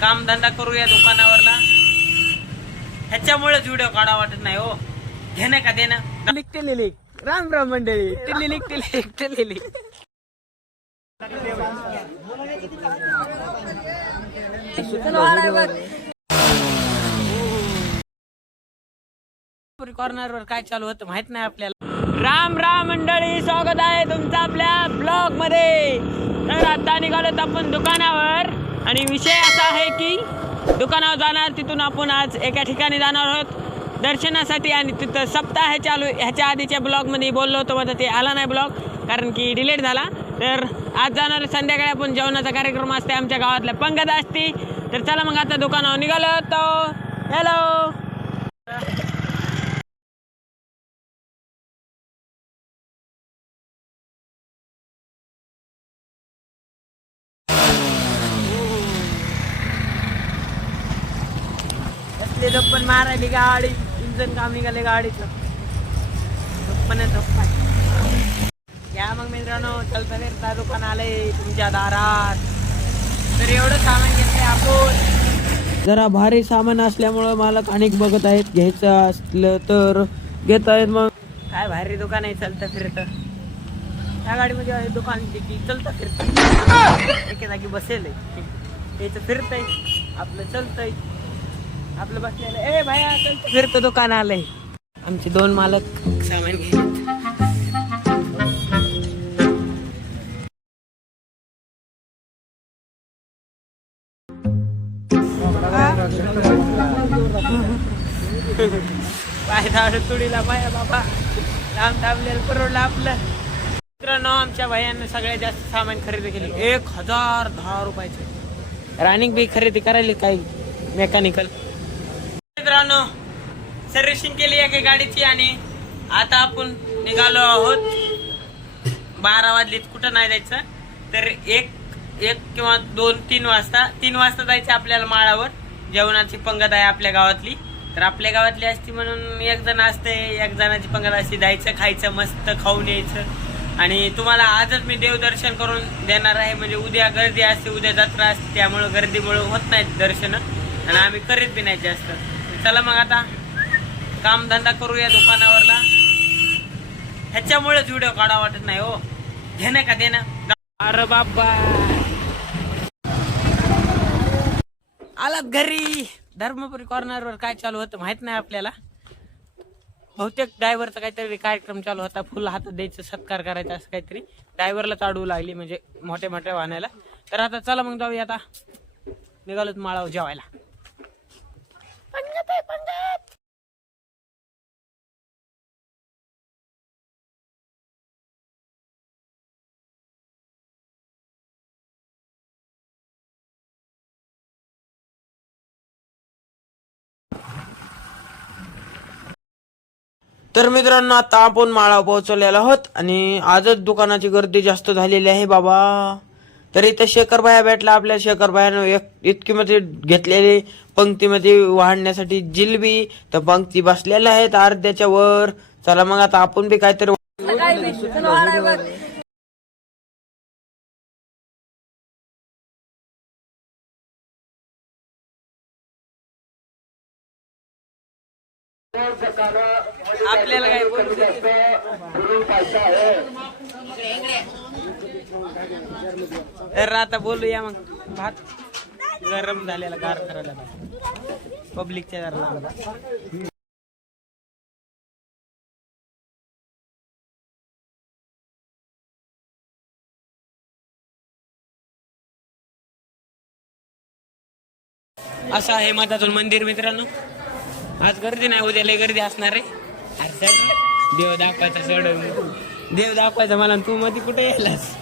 काम धंदा करूया दुकानावरला. ह्याच्यामुळेच व्हिडिओ काढा वाटत नाही हो. घेणं का देणं. टिलिक राम राम मंडळी. टिलिक कॉर्नर वर काय चालू होतं माहित नाही आपल्याला. राम राम मंडळी, स्वागत आहे तुमचं आपल्या ब्लॉग मध्ये. तर आता निघालोत आपण दुकानावर आणि विषय असा आहे की दुकानावर जाणार, तिथून आपण आज एका ठिकाणी जाणार आहोत दर्शनासाठी. आणि तिथं सप्ताह चालू. ह्याच्या आधीच्या ब्लॉगमध्ये बोललो होतो, माझा ते आला नाही ब्लॉग कारण की डिलीट झाला. तर आज जाणार संध्याकाळी आपण जेवणाचा कार्यक्रम असते आमच्या गावातल्या पंगत असते. तर चला मग आता दुकानावर निघालो होतो. हॅलो पण मारायली गाडी. इंजन काम निघाले गाडीचं. या मग मित्रांनो, चलता फिरता दुकान आले तुमच्या दारात. तर एवढं सामान घेतलंय आपण. जरा भारी सामान असल्यामुळं मालक अनेक बघत आहेत, घ्यायचं असलं तर घेत आहेत. मग काय भारी दुकान आहे चलता फिरतं. त्या गाडीमध्ये आहे दुकान की चलता फिरतं. एके जागी बसेल त्याचं फिरतंय, आपलं चलतंय, आपलं बसलेलं. ए भाया चलतं फिरतं दुकान आलंय. आमचे दोन मालक सामान घ्यायचे. पाय धाड तुडीला पाया बाबा. लांब दाबलेलं परवडलं आपलं. मित्रांनो, आमच्या भायांनी सगळ्यात जास्त सामान खरेदी केली 1010 रुपयाचे. रानिंग बी खरेदी करायला काही मेकॅनिकल. मित्रांनो, सर्व्हिसिंग केली एका गाडीची आणि आता आपण निघालो आहोत. 12 वाजलीत, कुठं नाही जायचं. तर एक किंवा 2-3 वाजता 3 वाजता जायचं आपल्याला माळावर. जेवणाची पंगत आहे आपल्या गावातली. तर आपल्या गावातली असती म्हणून एक जण असते, एक जणाची पंगत असते. जायचं, खायचं, मस्त खाऊन यायचं. आणि तुम्हाला आजच मी देवदर्शन करून देणार आहे. म्हणजे उद्या गर्दी असते, उद्या जत्रा असते, त्यामुळं गर्दीमुळं होत नाहीत दर्शन आणि आम्ही करीत बी नाही जास्त. चला मग आता काम धंदा करूया दुकानावरला. ह्याच्यामुळेच व्हिडिओ काढा वाटत नाही हो. घेणं का देणं. अरे बाबा आलात घरी. धर्मपुरी कॉर्नरवर काय चालू होतं माहित नाही आपल्याला. बहुतेक ड्रायव्हरचा काहीतरी कार्यक्रम चालू होता. फुल हातात द्यायचं, सत्कार करायचा, असं काहीतरी ड्रायव्हरला चाडू लागली, म्हणजे मोठ्या मोठ्या वाहनाला. तर आता चला मग जाऊया. आता निघालोत माळावर जेवायला. पंगत आहे पंगत. तर मित्रांनो, आता आपण माळा पोहोचवलेला आहोत आणि आजच दुकानाची गर्दी जास्त झालेली आहे बाबा. तर इथं शेखर भाया भेटला. आपल्या शेखर भायानं इतकी मध्ये घेतलेली पंक्तीमध्ये वाढण्यासाठी जिलबी. तर पंक्ती बसलेल्या आहेत अर्ध्याच्या वर. चला मग आता आपण बी काहीतरी आपल्याला काय बोलू. तर आता बोलूया मग. भात गरम झालेला गार करायला पब्लिकच्या घरला. असं आहे मधातून मंदिर मित्रांनो. आज गर्दी नाही, उद्या लय गर्दी असणार आहे. देव दाखवायचा सोडून, देव दाखवायचा मला. तू मध्ये कुठे यायलास.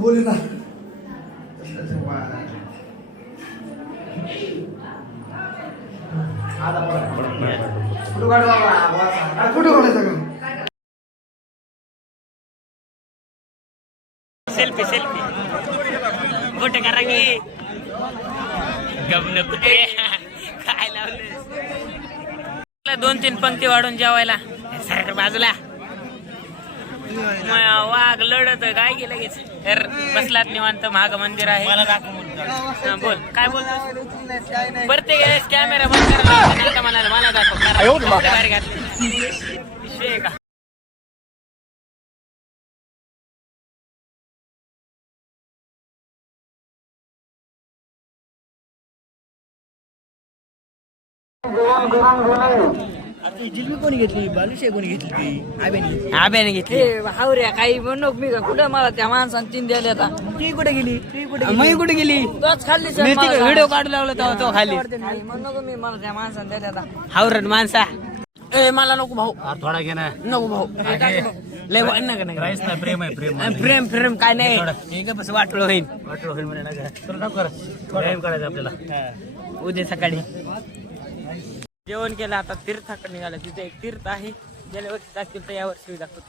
बोलू ना. सेल्फी सेल्फी फोटो करा की गमन कुठे काय लावलं 2-3 पंक्ती वाढून जेवायला सर बाजूला वाघ लढत काय गेलं लगेच तर बसलात निवांत महाग मंदिर आहे मला दाखव बोल काय बोलतो प्रत्येक वेळेस कॅमेरा बंद करा मला दाखव बाहेर घातले विषय का जिलबी कोणी घेतली बालुशाही कोणी घेतली आब्याने घेतली हावऱ्या काही म्हणू मी का कुठे मला त्या माणसाने 3 द्यायला आता ती कुठे गेली मी कुठे गेली तोच खाल्ली सर व्हिडिओ काढू लागलो तेव्हा तो खाली म्हणू मी मला त्या माणसाने द्यायला आता हावरट माणसा ए मला नको भाऊ थोडा घे ना नको भाऊ लय वाढ नका नाही राईस नाही प्रेम आहे प्रेम प्रेम प्रेम काय नाही बस वाटलं होईल वाटलं होईल म्हणे ना तर कर प्रेम करायचं आपल्याला उद्या सकाळी जेवण केलं आता तीर्थाकडे निघालं तिथे एक तीर्थ आहे गेल्या वर्षी दाखवलं तर यावर्षी दाखवत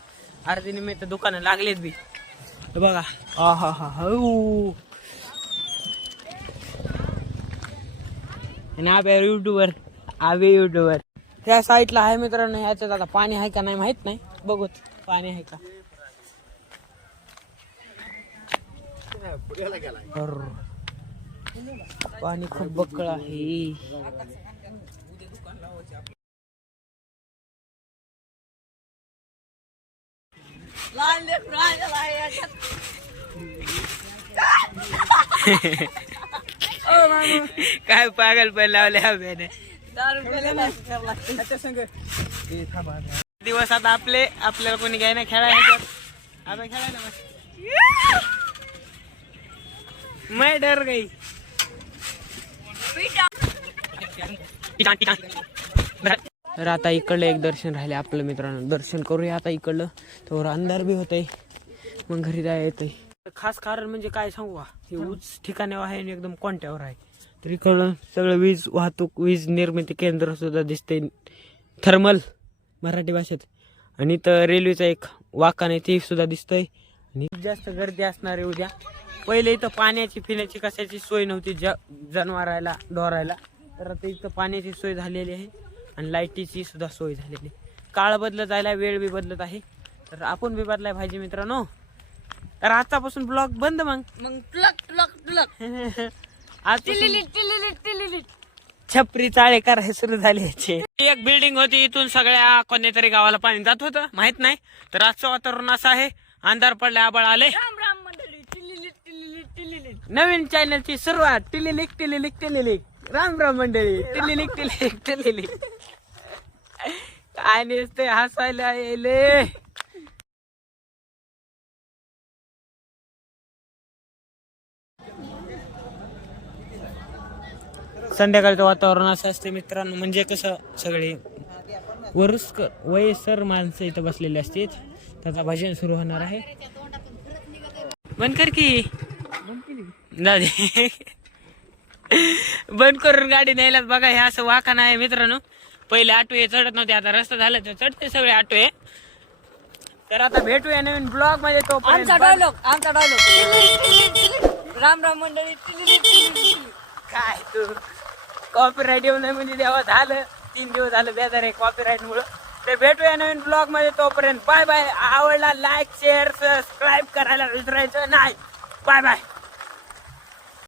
अर्धी निमित्त दुकानं लागलेत बी बघा हा हा हा आबे युट्यूबर ह्या साईडला आहे मित्रांनो ह्याच्यात आता पाणी आहे का नाही माहित नाही बघूत पाणी आहे का पाणी खूप बक्कळ आहे काय पागल पण लावले आब्याने दिवस आता आपल्याला कोणी घ्यायला खेळायला आता खेळायला मैं डर गई तर आता इकडलं एक दर्शन राहिले आपलं मित्रांनो दर्शन करूया आता इकडलं तर अंधार बी होतंय मग घरी जाय येतंय खास कारण म्हणजे काय सांगू हे उंच ठिकाणावर आहे आणि एकदम कोणत्यावर आहे तर इकडलं सगळं वीज वाहतूक वीज निर्मिती केंद्र सुद्धा दिसतंय थर्मल मराठी भाषेत आणि तर रेल्वेचा एक वाहन आहे ते सुद्धा दिसतंय आणि जास्त गर्दी असणार आहे उद्या पहिले इथं पाण्याची पिण्याची कशाची सोय नव्हती जनावरायला डोरायला तर आता इथं पाण्याची सोय झालेली आहे आणि लाईटीची सुद्धा सोय झालेली काळ बदलत जायला वेळ बी बदलत आहे तर आपण बी बदलाय पाहिजे मित्रांनो तर आजच्यापासून ब्लॉग बंद मग छपरी चाळे करायला सुरू झाले एक बिल्डिंग होती इथून सगळ्या कोणत्यातरी गावाला पाणी जात होतं माहित नाही तर आजचं वातावरण असं आहे अंधार पडले आबाळ आले नवीन चॅनलची सुरुवात टिलिलिक राम राम मंडळी टिलिलिक काय नसते हसायला येले संध्याकाळचं वातावरण असं असते मित्रांनो म्हणजे कसं सगळे वयस्कर माणसं इथं बसलेले असतात त्याचा भजन सुरू होणार आहे बंद कर की बंद करून गाडी न्यायला बघा हे असं वाहन आहे मित्रांनो पहिले आटोये चढत नव्हते आता रस्ता झाला तर चढते सगळे आटोये तर आता भेटूया नवीन ब्लॉग मध्ये तो आमचा डायलॉग राम राम मंडळी काय तू कॉपीराईट येऊ नये म्हणजे तेव्हा झालं 3 दिवस झालं बेजार आहे कॉपीराईट मुळे तर भेटूया नवीन ब्लॉग मध्ये तोपर्यंत बाय बाय आवडला लाईक शेअर सबस्क्राईब करायला विसरायचं नाही बाय बाय